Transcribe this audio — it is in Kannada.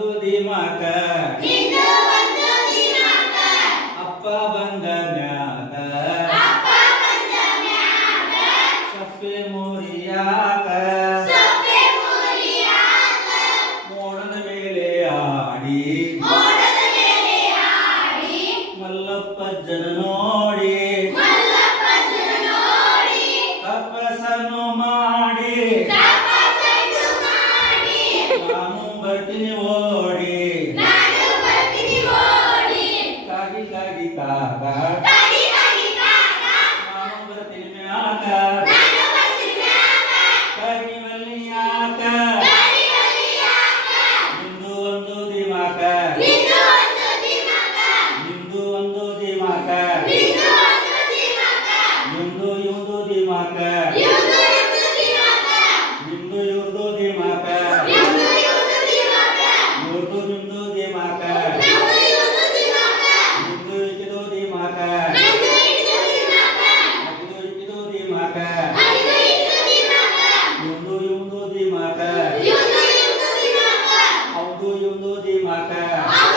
ಒಂದು ದಿಮಾಕ. ಅಪ್ಪ ಬಂದ ಮ್ಯಾಗ. ಸಪ್ಪೆ ಮೋರಿಯಾಕ ಮೋಡದ ಮೇಲೆ ಆಡಿ ಮಲ್ಲಪ್ಪ ಮೇಲೆ ಕಾಗಿ ಕಾಗಿ ಕಾಕ ಕಾಗಿ ಕಾಗಿ ಕಾಕ ನಾನು ಬರ್ತೀನಿ ಮ್ಯಾಕ ನಾನು ಬರ್ತೀನಿ ಮ್ಯಾಕ ಕರಿವಲ್ಲಿಯಾಕ ಕರಿವಲ್ಲಿಯಾಕ ನಿಂದು ಒಂದು ದಿಮಾಕ ನಿಂದು ಒಂದು ದಿಮಾಕ ನಿಂದು ಒಂದು ದಿಮಾಕ ನಿಂದು ಒಂದು ದಿಮಾಕ ನಿಂದು ಇವುದು ದಿಮಾಕ மாட்டாங்க